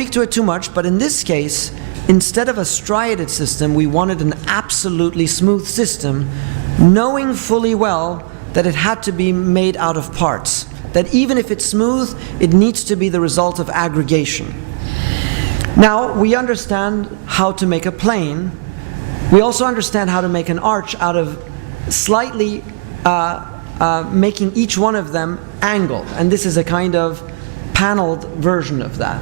speak to it too much, but in this case, instead of a striated system, we wanted an absolutely smooth system, knowing fully well that it had to be made out of parts. That even if it's smooth, it needs to be the result of aggregation. Now, we understand how to make a plane. We also understand how to make an arch out of slightly making each one of them angled. And this is a kind of paneled version of that.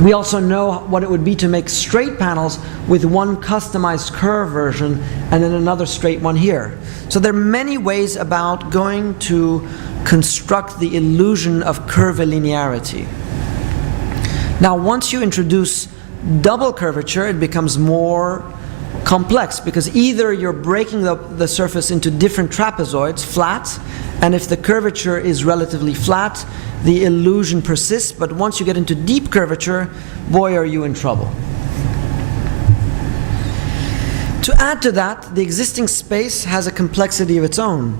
We also know what it would be to make straight panels with one customized curve version and then another straight one here. So there are many ways about going to construct the illusion of curvilinearity. Now, once you introduce double curvature, it becomes more complex, because either you're breaking the surface into different trapezoids, flat, and if the curvature is relatively flat, the illusion persists, but once you get into deep curvature, boy, are you in trouble. To add to that, the existing space has a complexity of its own.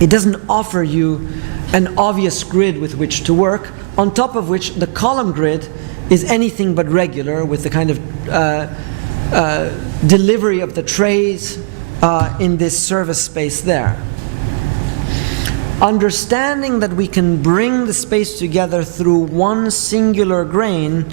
It doesn't offer you an obvious grid with which to work, on top of which the column grid is anything but regular, with the kind of delivery of the trays in this service space there. Understanding that we can bring the space together through one singular grain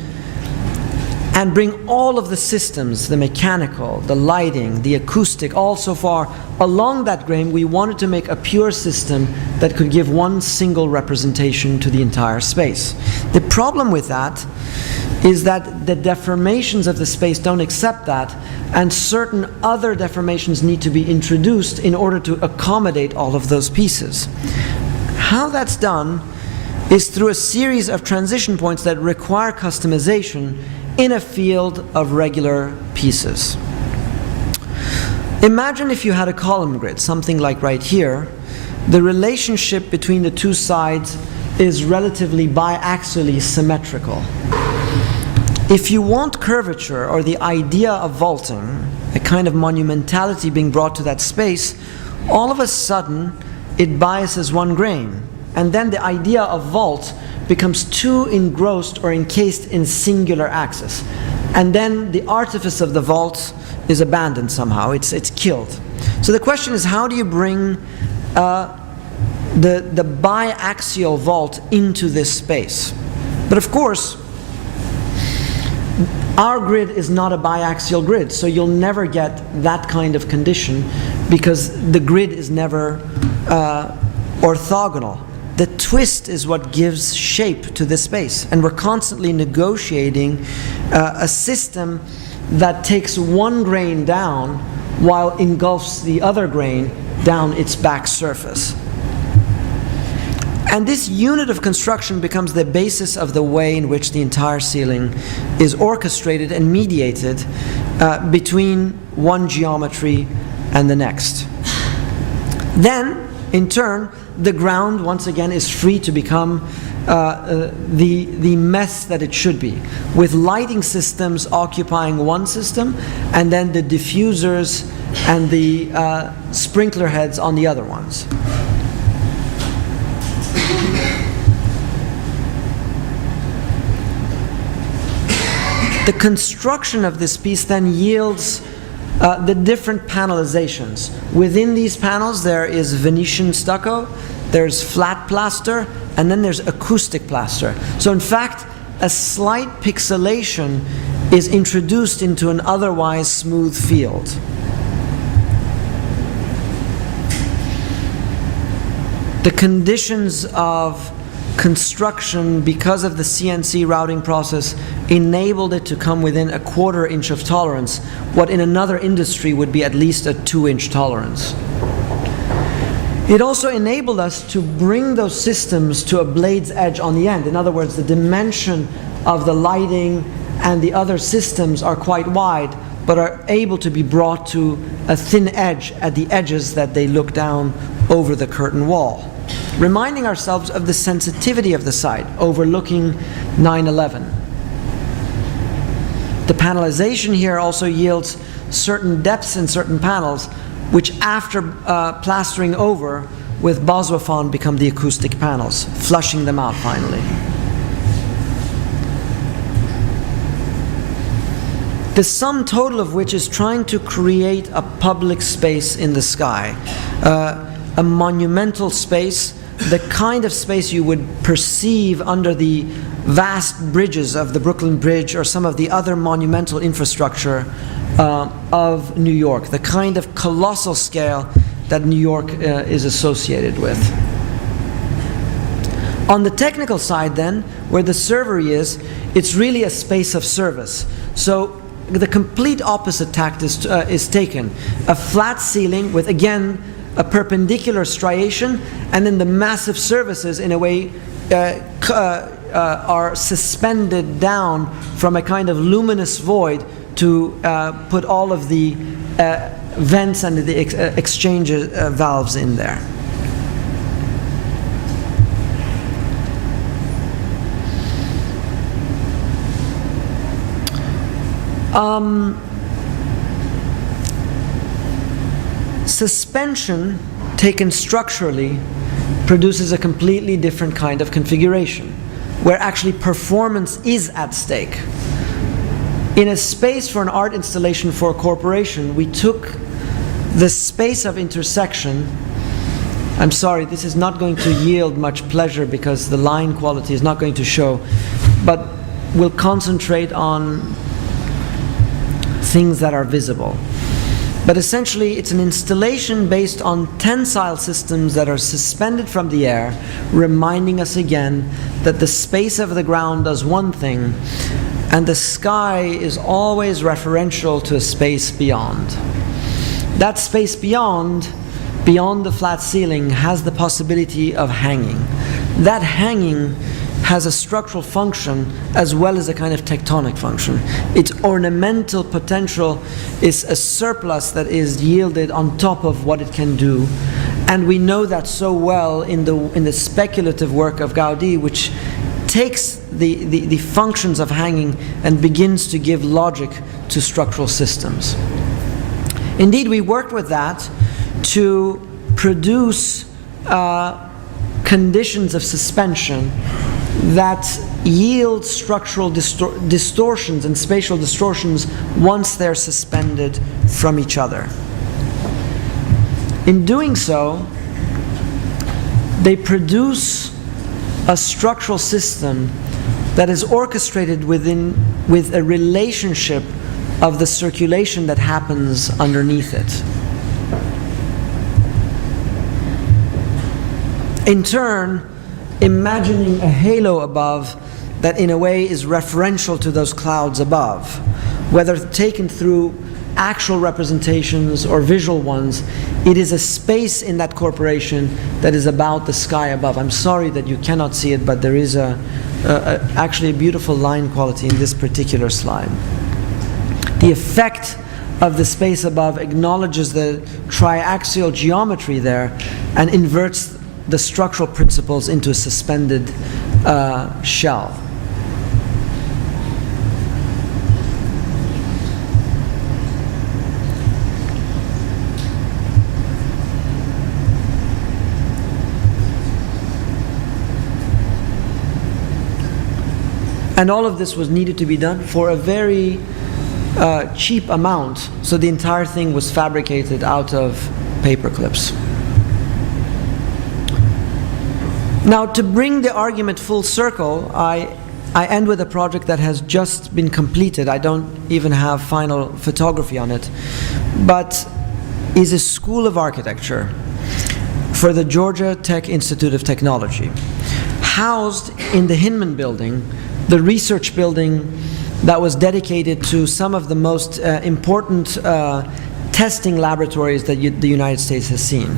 and bring all of the systems, the mechanical, the lighting, the acoustic, all so far along that grain, we wanted to make a pure system that could give one single representation to the entire space. The problem with that is that the deformations of the space don't accept that, and certain other deformations need to be introduced in order to accommodate all of those pieces. How that's done is through a series of transition points that require customization in a field of regular pieces. Imagine if you had a column grid, something like right here. The relationship between the two sides is relatively biaxially symmetrical. If you want curvature, or the idea of vaulting, a kind of monumentality being brought to that space, all of a sudden it biases one grain. And then the idea of vault becomes too engrossed or encased in singular axis. And then the artifice of the vault is abandoned somehow, it's killed. So the question is, how do you bring the biaxial vault into this space? But of course, our grid is not a biaxial grid, so you'll never get that kind of condition because the grid is never orthogonal. The twist is what gives shape to this space, and we're constantly negotiating a system that takes one grain down while engulfs the other grain down its back surface. And this unit of construction becomes the basis of the way in which the entire ceiling is orchestrated and mediated between one geometry and the next. Then, in turn, the ground once again is free to become the mess that it should be, with lighting systems occupying one system and then the diffusers and the sprinkler heads on the other ones. The construction of this piece then yields the different panelizations. Within these panels there is Venetian stucco, there's flat plaster, and then there's acoustic plaster. So in fact, a slight pixelation is introduced into an otherwise smooth field. The conditions of construction, because of the CNC routing process, enabled it to come within a 1/4 inch of tolerance, what in another industry would be at least a 2-inch tolerance. It also enabled us to bring those systems to a blade's edge on the end. In other words, the dimension of the lighting and the other systems are quite wide, but are able to be brought to a thin edge at the edges that they look down over the curtain wall, reminding ourselves of the sensitivity of the site overlooking 9/11. The panelization here also yields certain depths in certain panels, which after plastering over with Boswafon become the acoustic panels, flushing them out finally. the sum total of which is trying to create a public space in the sky, a monumental space, the kind of space you would perceive under the vast bridges of the Brooklyn Bridge or some of the other monumental infrastructure of New York, the kind of colossal scale that New York is associated with. On the technical side then, where the servery is, it's really a space of service. So the complete opposite tact is taken. A flat ceiling with, again, a perpendicular striation, and then the massive services, in a way, are suspended down from a kind of luminous void to put all of the vents and the exchange valves in there. Suspension, taken structurally, produces a completely different kind of configuration, where actually performance is at stake. In a space for an art installation for a corporation, we took the space of intersection. I'm sorry, this is not going to yield much pleasure because the line quality is not going to show, but we'll concentrate on things that are visible. But essentially, it's an installation based on tensile systems that are suspended from the air, reminding us again that the space of the ground does one thing, and the sky is always referential to a space beyond. That space beyond the flat ceiling, has the possibility of hanging. That hanging has a structural function as well as a kind of tectonic function. Its ornamental potential is a surplus that is yielded on top of what it can do. And we know that so well in the speculative work of Gaudi, which takes the functions of hanging and begins to give logic to structural systems. Indeed, we worked with that to produce conditions of suspension that yield structural distortions and spatial distortions once they're suspended from each other. In doing so, they produce a structural system that is orchestrated with a relationship of the circulation that happens underneath it. In turn, imagining a halo above that in a way is referential to those clouds above, whether taken through actual representations or visual ones, it is a space in that corporation that is about the sky above. I'm sorry that you cannot see it, but there is actually a beautiful line quality in this particular slide. The effect of the space above acknowledges the triaxial geometry there and inverts the structural principles into a suspended shell. And all of this was needed to be done for a very cheap amount, so the entire thing was fabricated out of paper clips. Now, to bring the argument full circle, I end with a project that has just been completed. I don't even have final photography on it, but is a school of architecture for the Georgia Tech Institute of Technology, housed in the Hinman Building, the research building that was dedicated to some of the most important testing laboratories that the United States has seen.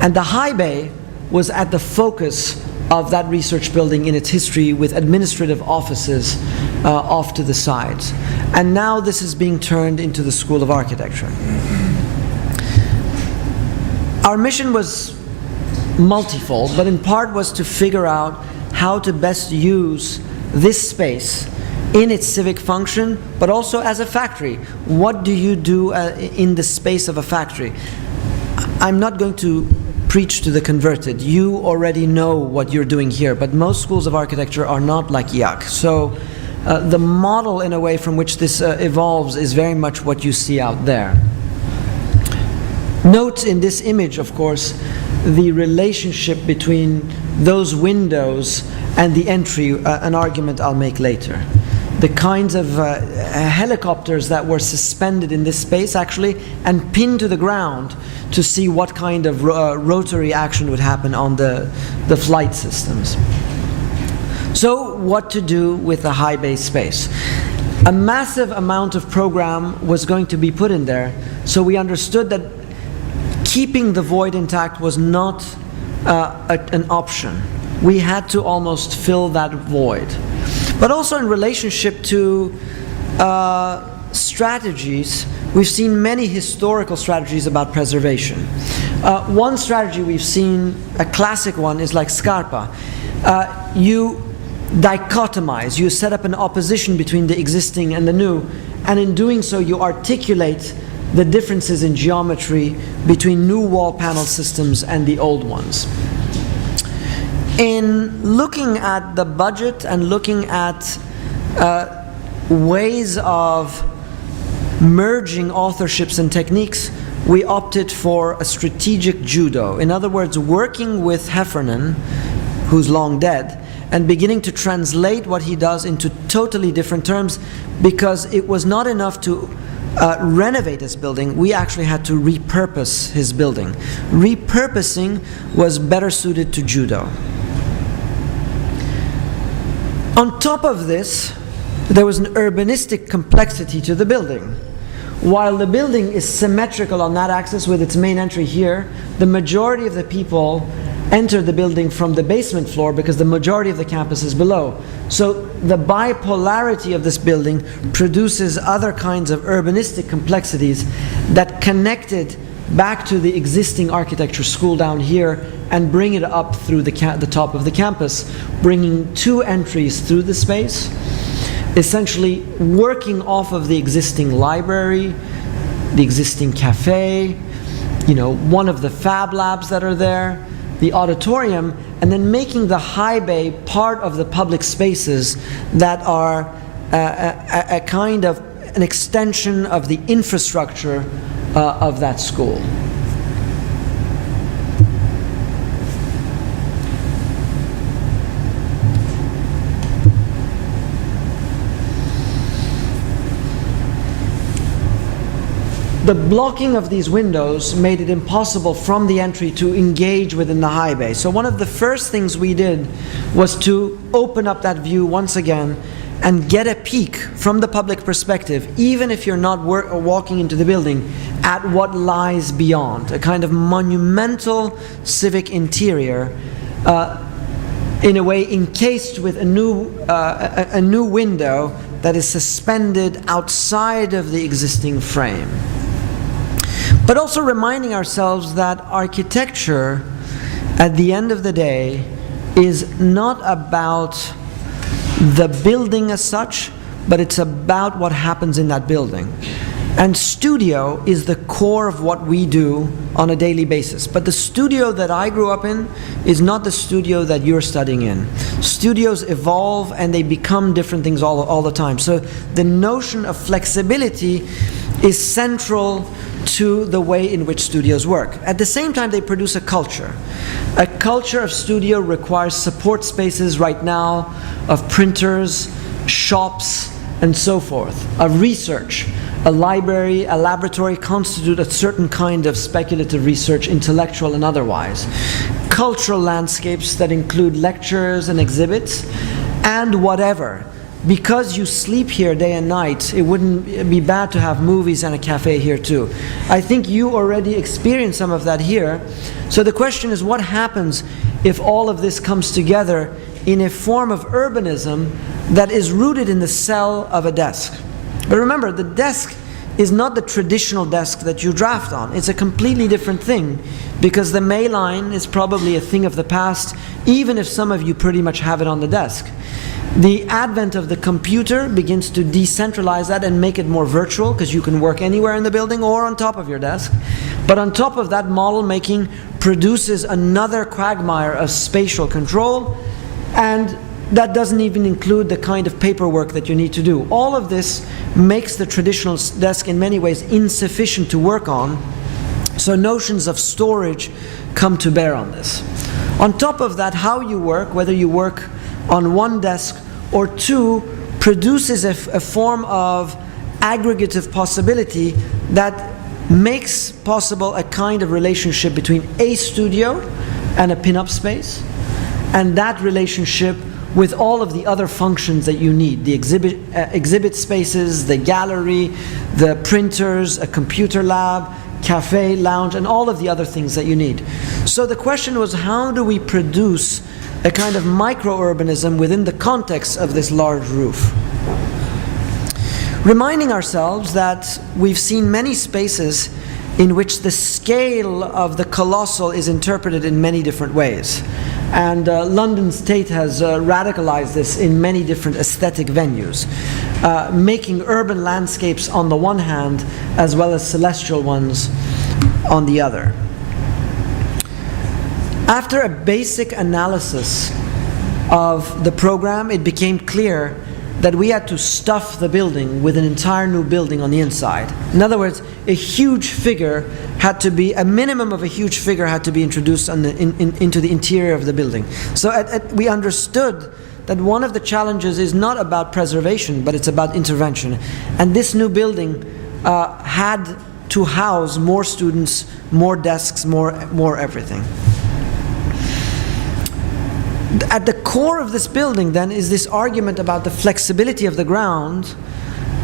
And the high bay was at the focus of that research building in its history, with administrative offices off to the sides. And now this is being turned into the School of Architecture. Our mission was multifold, but in part was to figure out how to best use this space in its civic function, but also as a factory. What do you do in the space of a factory? I'm not going to preach to the converted. You already know what you're doing here, but most schools of architecture are not like IAAC. So the model, in a way, from which this evolves is very much what you see out there. Note in this image, of course, the relationship between those windows and the entry, an argument I'll make later. The kinds of helicopters that were suspended in this space, actually, and pinned to the ground to see what kind of rotary action would happen on the flight systems. So what to do with the high bay space? A massive amount of program was going to be put in there, so we understood that keeping the void intact was not an option. We had to almost fill that void. But also in relationship to strategies, we've seen many historical strategies about preservation. One strategy we've seen, a classic one, is like Scarpa. You dichotomize, you set up an opposition between the existing and the new, and in doing so you articulate the differences in geometry between new wall panel systems and the old ones. In looking at the budget and looking at ways of merging authorships and techniques, we opted for a strategic judo. In other words, working with Heffernan, who's long dead, and beginning to translate what he does into totally different terms, because it was not enough to renovate his building, we actually had to repurpose his building. Repurposing was better suited to judo. On top of this, there was an urbanistic complexity to the building. While the building is symmetrical on that axis with its main entry here, the majority of the people enter the building from the basement floor because the majority of the campus is below. So the bipolarity of this building produces other kinds of urbanistic complexities that connected back to the existing architecture school down here and bring it up through the top of the campus, bringing two entries through the space, essentially working off of the existing library, the existing cafe, one of the fab labs that are there, the auditorium, and then making the high bay part of the public spaces that are a kind of an extension of the infrastructure of that school. The blocking of these windows made it impossible from the entry to engage within the high bay. So one of the first things we did was to open up that view once again and get a peek from the public perspective, even if you're not walking into the building, at what lies beyond, a kind of monumental civic interior, in a way encased with a new window that is suspended outside of the existing frame. But also reminding ourselves that architecture, at the end of the day, is not about the building as such, but it's about what happens in that building. And studio is the core of what we do on a daily basis. But the studio that I grew up in is not the studio that you're studying in. Studios evolve and they become different things all the time. So the notion of flexibility is central to the way in which studios work. At the same time, they produce a culture. A culture of studio requires support spaces right now of printers, shops, and so forth, of research. A library, a laboratory constitute a certain kind of speculative research, intellectual and otherwise. Cultural landscapes that include lectures and exhibits, and whatever. Because you sleep here day and night, it wouldn't be bad to have movies and a cafe here too. I think you already experienced some of that here. So the question is, what happens if all of this comes together in a form of urbanism that is rooted in the cell of a desk? But remember, the desk is not the traditional desk that you draft on. It's a completely different thing, because the May line is probably a thing of the past, even if some of you pretty much have it on the desk. The advent of the computer begins to decentralize that and make it more virtual, because you can work anywhere in the building or on top of your desk. But on top of that, model making produces another quagmire of spatial control, and that doesn't even include the kind of paperwork that you need to do. All of this makes the traditional desk in many ways insufficient to work on, so notions of storage come to bear on this. On top of that, how you work, whether you work on one desk or two, produces a form of aggregative possibility that makes possible a kind of relationship between a studio and a pin-up space, and that relationship with all of the other functions that you need, the exhibit spaces, the gallery, the printers, a computer lab, cafe, lounge, and all of the other things that you need. So the question was, how do we produce a kind of micro-urbanism within the context of this large roof? Reminding ourselves that we've seen many spaces in which the scale of the colossal is interpreted in many different ways. And London's Tate has radicalized this in many different aesthetic venues, making urban landscapes on the one hand as well as celestial ones on the other. After a basic analysis of the program, it became clear that we had to stuff the building with an entire new building on the inside. In other words, a huge figure had to be, a minimum of a huge figure had to be introduced into the interior of the building. So we understood that one of the challenges is not about preservation, but it's about intervention. And this new building had to house more students, more desks, more everything. At the core of this building, then, is this argument about the flexibility of the ground,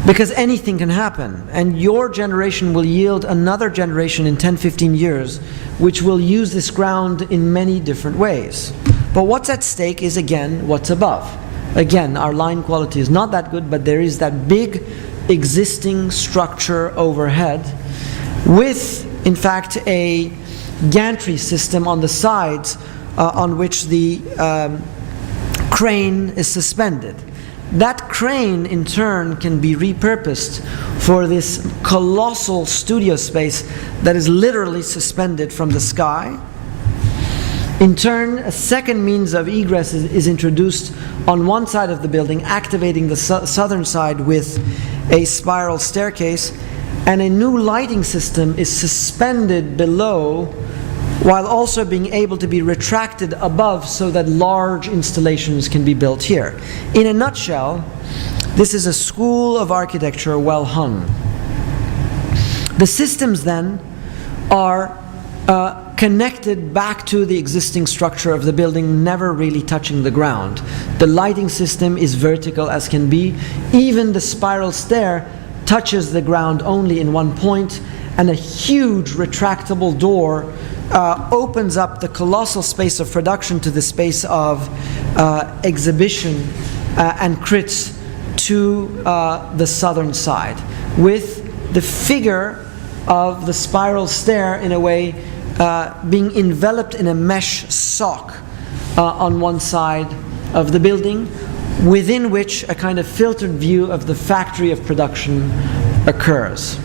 because anything can happen. And your generation will yield another generation in 10, 15 years, which will use this ground in many different ways. But what's at stake is, again, what's above. Again, our line quality is not that good, but there is that big existing structure overhead with, in fact, a gantry system on the sides on which the crane is suspended. That crane, in turn, can be repurposed for this colossal studio space that is literally suspended from the sky. In turn, a second means of egress is introduced on one side of the building, activating the southern side with a spiral staircase, and a new lighting system is suspended below, while also being able to be retracted above so that large installations can be built here. In a nutshell, this is a school of architecture well hung. The systems then are connected back to the existing structure of the building, never really touching the ground. The lighting system is vertical as can be. Even the spiral stair touches the ground only in one point, and a huge retractable door opens up the colossal space of production to the space of exhibition and crits to the southern side, with the figure of the spiral stair in a way being enveloped in a mesh sock on one side of the building, within which a kind of filtered view of the factory of production occurs.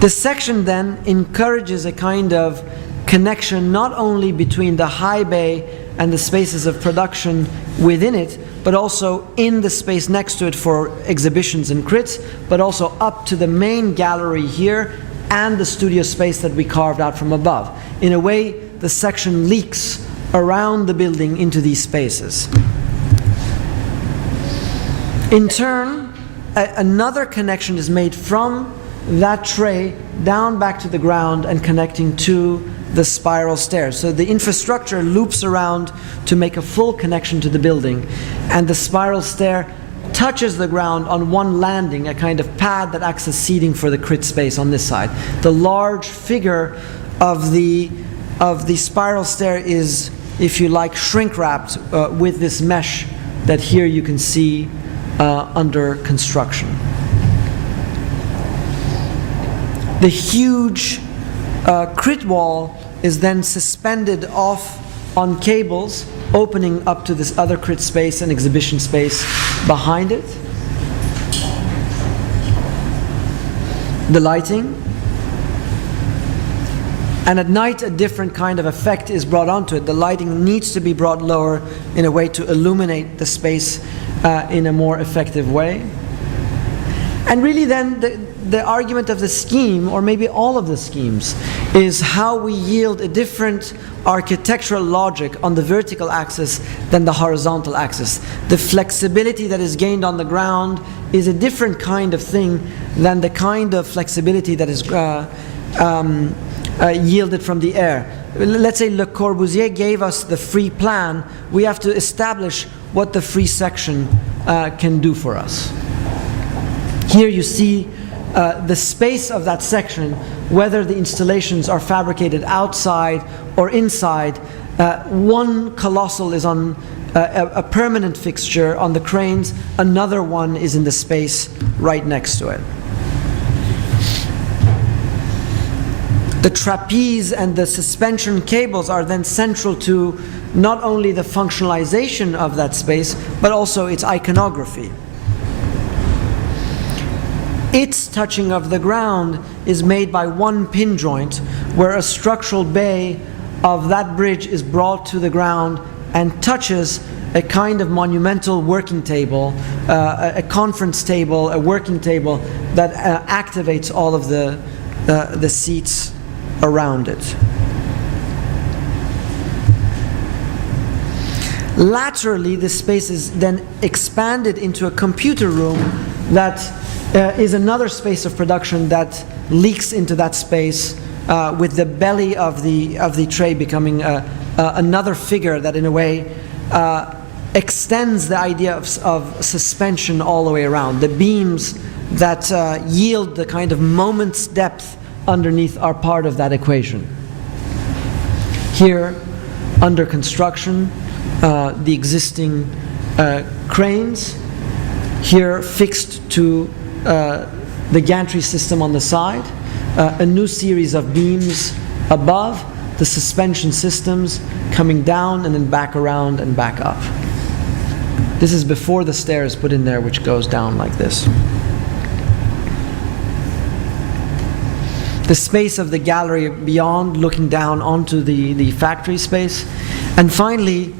This section then encourages a kind of connection not only between the high bay and the spaces of production within it, but also in the space next to it for exhibitions and crits, but also up to the main gallery here and the studio space that we carved out from above. In a way, the section leaks around the building into these spaces. In turn, another connection is made from that tray down back to the ground and connecting to the spiral stairs. So the infrastructure loops around to make a full connection to the building, and the spiral stair touches the ground on one landing, a kind of pad that acts as seating for the crit space on this side. The large figure of the spiral stair is, if you like, shrink wrapped with this mesh that here you can see under construction. The huge crit wall is then suspended off on cables, opening up to this other crit space and exhibition space behind it. The lighting. And at night, a different kind of effect is brought onto it. The lighting needs to be brought lower in a way to illuminate the space in a more effective way. And really then, the argument of the scheme, or maybe all of the schemes, is how we yield a different architectural logic on the vertical axis than the horizontal axis. The flexibility that is gained on the ground is a different kind of thing than the kind of flexibility that is yielded from the air. Let's say Le Corbusier gave us the free plan. We have to establish what the free section can do for us. Here you see the space of that section, whether the installations are fabricated outside or inside. One colossal is on a permanent fixture on the cranes, another one is in the space right next to it. The trapeze and the suspension cables are then central to not only the functionalization of that space, but also its iconography. Its touching of the ground is made by one pin joint, where a structural bay of that bridge is brought to the ground and touches a kind of monumental working table, a conference table, a working table that activates all of the seats around it. Laterally, this space is then expanded into a computer room that is another space of production that leaks into that space, with the belly of the tray becoming another figure that in a way extends the idea of suspension all the way around. The beams that yield the kind of moment's depth underneath are part of that equation. Here, under construction, the existing cranes, here fixed to the gantry system on the side, a new series of beams above, the suspension systems coming down and then back around and back up. This is before the stair is put in there, which goes down like this. The space of the gallery beyond, looking down onto the factory space. And finally,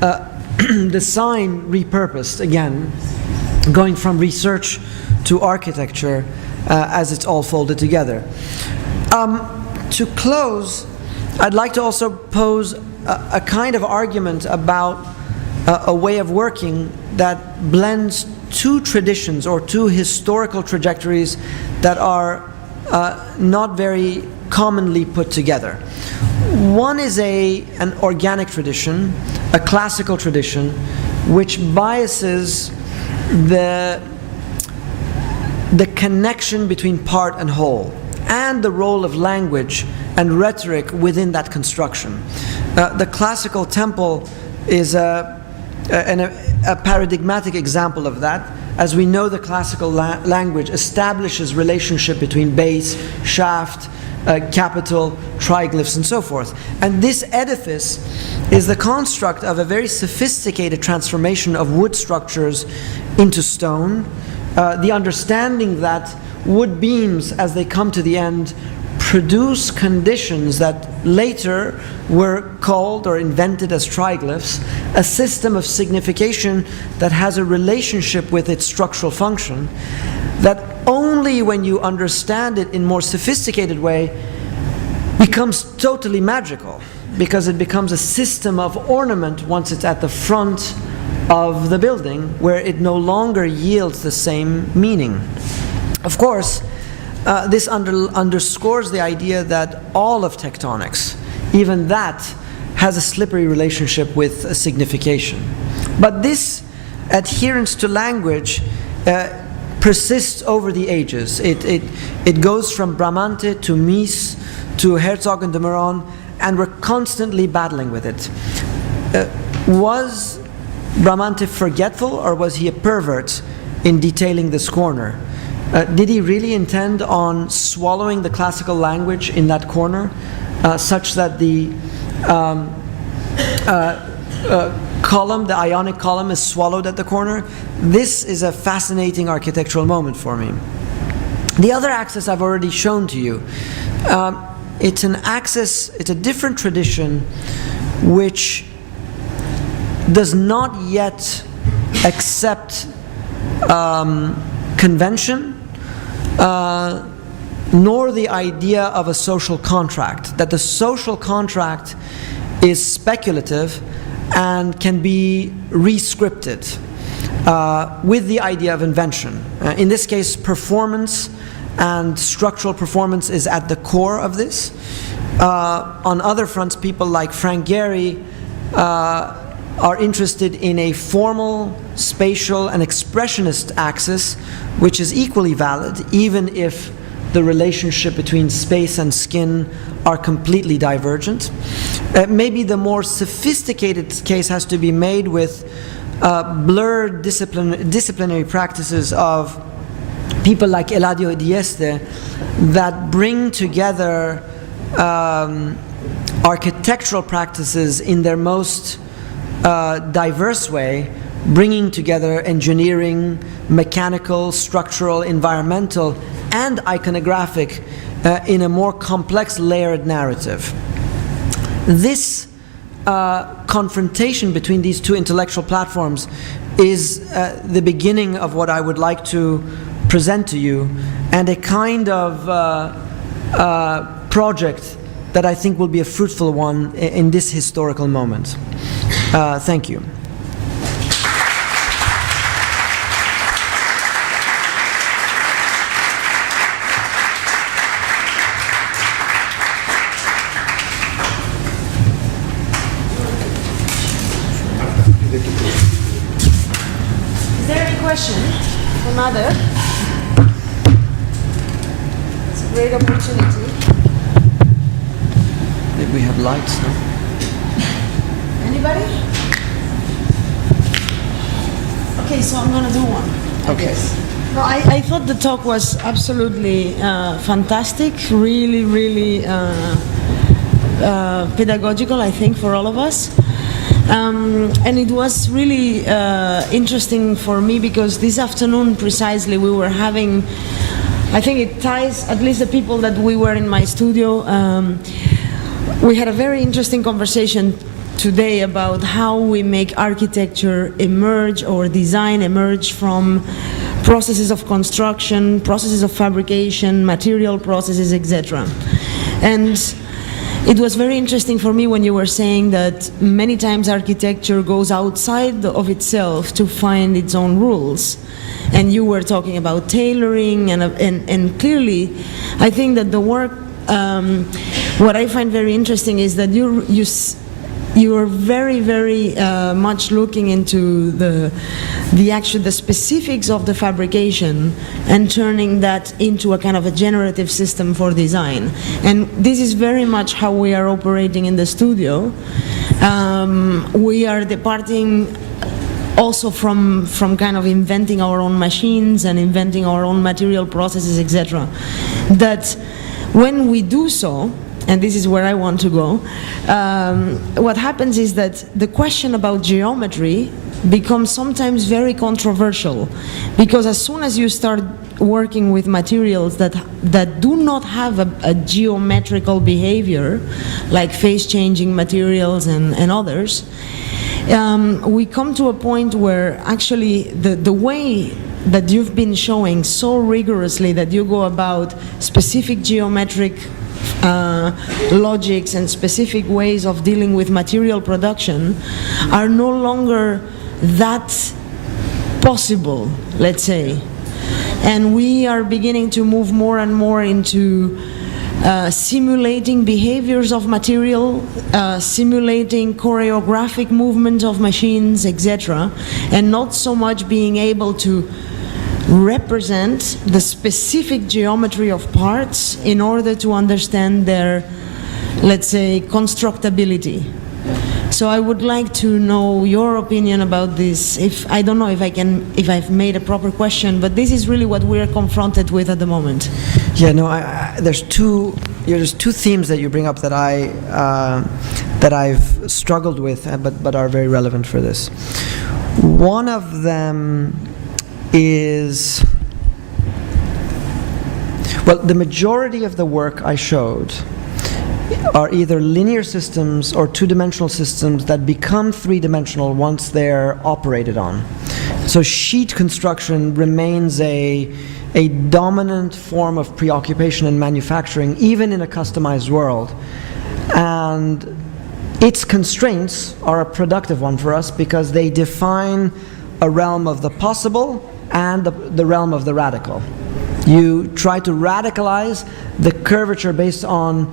the sign repurposed, again, going from research to architecture as it's all folded together. To close, I'd like to also pose a kind of argument about a way of working that blends two traditions or two historical trajectories that are not very commonly put together. One is an organic tradition, a classical tradition, which biases the connection between part and whole, and the role of language and rhetoric within that construction. The classical temple is a paradigmatic example of that. As we know, the classical language establishes relationship between base, shaft, capital, triglyphs, and so forth. And this edifice is the construct of a very sophisticated transformation of wood structures into stone, the understanding that wood beams, as they come to the end, produce conditions that later were called or invented as triglyphs, a system of signification that has a relationship with its structural function, that only when you understand it in more sophisticated way becomes totally magical, because it becomes a system of ornament once it's at the front of the building, where it no longer yields the same meaning. Of course, this underscores the idea that all of tectonics, even that, has a slippery relationship with a signification. But this adherence to language persists over the ages. It goes from Bramante to Mies to Herzog and de Meuron, and we're constantly battling with it. Was Bramante forgetful, or was he a pervert in detailing this corner? Did he really intend on swallowing the classical language in that corner, such that the column, the Ionic column, is swallowed at the corner? This is a fascinating architectural moment for me. The other axis I've already shown to you. it's an axis, it's a different tradition which does not yet accept convention, nor the idea of a social contract, that the social contract is speculative and can be re-scripted with the idea of invention. In this case, performance and structural performance is at the core of this. On other fronts, people like Frank Gehry are interested in a formal, spatial, and expressionist axis, which is equally valid, even if the relationship between space and skin are completely divergent. Maybe the more sophisticated case has to be made with blurred disciplinary practices of people like Eladio Dieste that bring together architectural practices in their most diverse way, bringing together engineering, mechanical, structural, environmental, and iconographic in a more complex layered narrative. This confrontation between these two intellectual platforms is the beginning of what I would like to present to you, and a kind of project that I think will be a fruitful one in this historical moment. Thank you. Is there any question for Nader? It's a great opportunity. Maybe we have lights now. Anybody? Okay, so I'm going to do one. Okay. No, I thought the talk was absolutely fantastic, really, really pedagogical, I think, for all of us. And it was really interesting for me because this afternoon precisely we were having, I think it ties at least the people that we were in my studio. We had a very interesting conversation today about how we make architecture emerge or design emerge from processes of construction, processes of fabrication, material processes, etc. And it was very interesting for me when you were saying that many times architecture goes outside of itself to find its own rules. And you were talking about tailoring, and clearly, I think that the work, what I find very interesting is that you are very, very much looking into the specifics of the fabrication and turning that into a kind of a generative system for design. And this is very much how we are operating in the studio. We are departing also from kind of inventing our own machines and inventing our own material processes, etc. That when we do so, and this is where I want to go, what happens is that the question about geometry becomes sometimes very controversial, because as soon as you start working with materials that do not have a geometrical behavior, like phase-changing materials and others, we come to a point where actually the way that you've been showing so rigorously that you go about specific geometric logics and specific ways of dealing with material production are no longer that possible, let's say. And we are beginning to move more and more into simulating behaviors of material, simulating choreographic movements of machines, etc., and not so much being able to represent the specific geometry of parts in order to understand their, let's say, constructability. So I would like to know your opinion about this. I don't know if I've made a proper question, but this is really what we're confronted with at the moment. Yeah, no, there's two themes that you bring up that I've struggled with, but are very relevant for this. One of them is, well, the majority of the work I showed are either linear systems or two-dimensional systems that become three-dimensional once they're operated on. So sheet construction remains a dominant form of preoccupation in manufacturing, even in a customized world. And its constraints are a productive one for us because they define a realm of the possible and the realm of the radical. You try to radicalize the curvature based on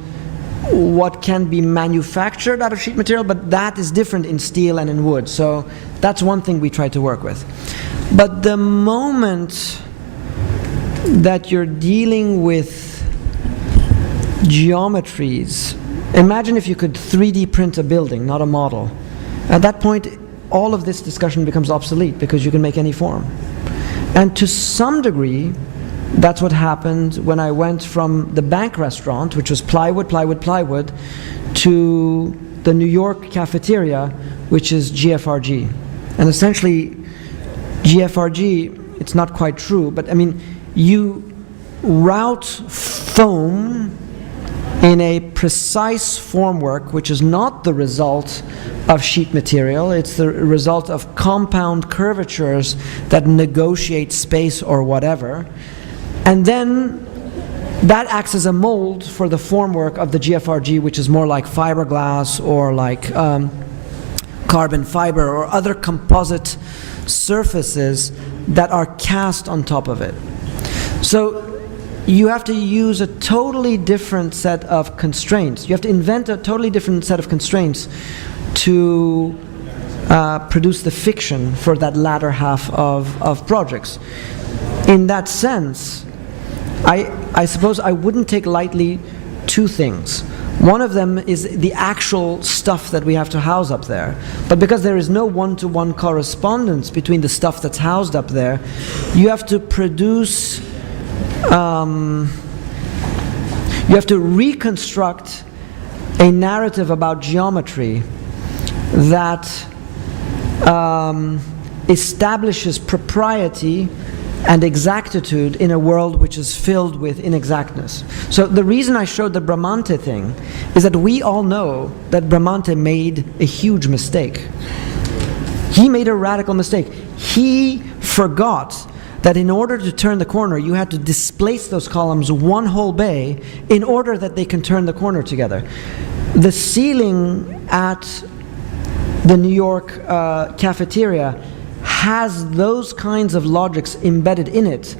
what can be manufactured out of sheet material, but that is different in steel and in wood. So that's one thing we try to work with. But the moment that you're dealing with geometries, imagine if you could 3D print a building, not a model. At that point, all of this discussion becomes obsolete because you can make any form. And to some degree, that's what happened when I went from the bank restaurant, which was plywood, plywood, plywood, to the New York cafeteria, which is GFRG. And essentially, GFRG, it's not quite true, but I mean, you route foam in a precise formwork, which is not the result of sheet material, it's the result of compound curvatures that negotiate space or whatever. And then that acts as a mold for the formwork of the GFRG, which is more like fiberglass or like carbon fiber or other composite surfaces that are cast on top of it. So you have to use a totally different set of constraints. You have to invent a totally different set of constraints to produce the fiction for that latter half of projects. In that sense, I suppose I wouldn't take lightly two things. One of them is the actual stuff that we have to house up there. But because there is no one-to-one correspondence between the stuff that's housed up there, you have to produce, you have to reconstruct a narrative about geometry that establishes propriety and exactitude in a world which is filled with inexactness. So the reason I showed the Bramante thing is that we all know that Bramante made a huge mistake. He made a radical mistake. He forgot that in order to turn the corner, you had to displace those columns one whole bay in order that they can turn the corner together. The ceiling at the New York cafeteria has those kinds of logics embedded in it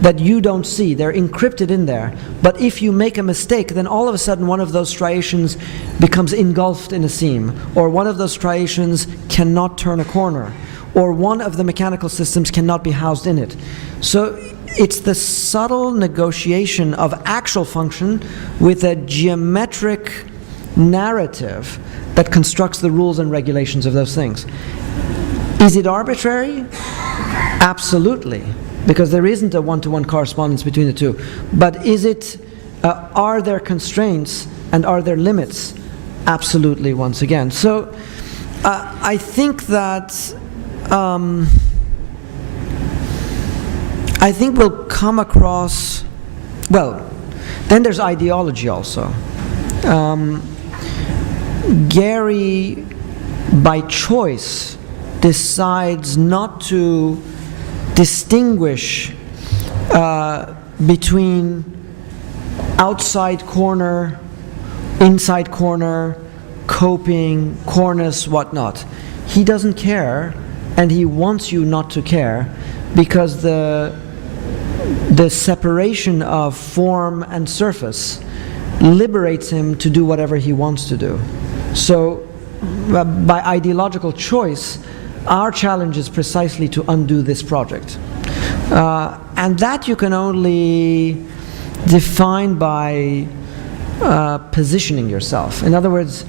that you don't see. They're encrypted in there. But if you make a mistake, then all of a sudden one of those striations becomes engulfed in a seam, or one of those striations cannot turn a corner, or one of the mechanical systems cannot be housed in it. So it's the subtle negotiation of actual function with a geometric narrative that constructs the rules and regulations of those things. Is it arbitrary? Absolutely, because there isn't a one-to-one correspondence between the two. But is it, are there constraints and are there limits? Absolutely, once again. So I think that, I think we'll come across, well, then there's ideology also. Gary, by choice, decides not to distinguish between outside corner, inside corner, coping, cornice, whatnot. He doesn't care, and he wants you not to care, because the separation of form and surface liberates him to do whatever he wants to do. So by ideological choice, our challenge is precisely to undo this project. And that you can only define by positioning yourself. In other words,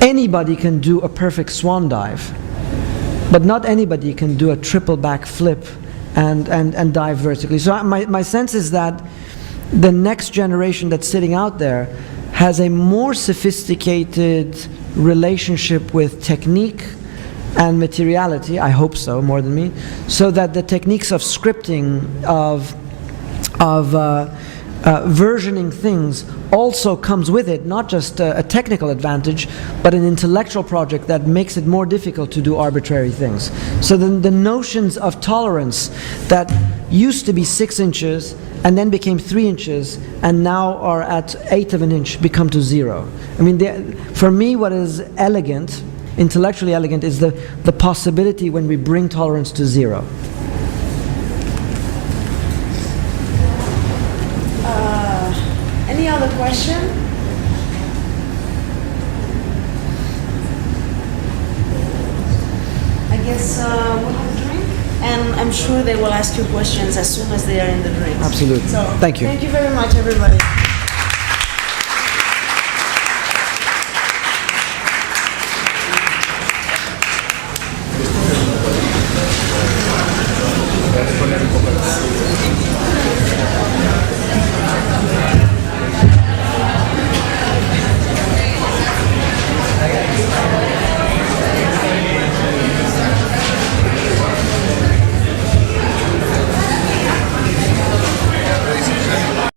anybody can do a perfect swan dive, but not anybody can do a triple back flip and dive vertically. So my sense is that the next generation that's sitting out there has a more sophisticated relationship with technique and materiality, I hope so, more than me, so that the techniques of scripting, of versioning things also comes with it not just a technical advantage, but an intellectual project that makes it more difficult to do arbitrary things. So the notions of tolerance that used to be 6 inches and then became 3 inches and now are at 1/8 of an inch become to 0. I mean, for me, what is elegant, intellectually elegant, is the possibility when we bring tolerance to 0. Any other question? I guess we'll have a drink, and I'm sure they will ask you questions as soon as they are in the drink. Absolutely. So, Thank you. Thank you very much, everybody.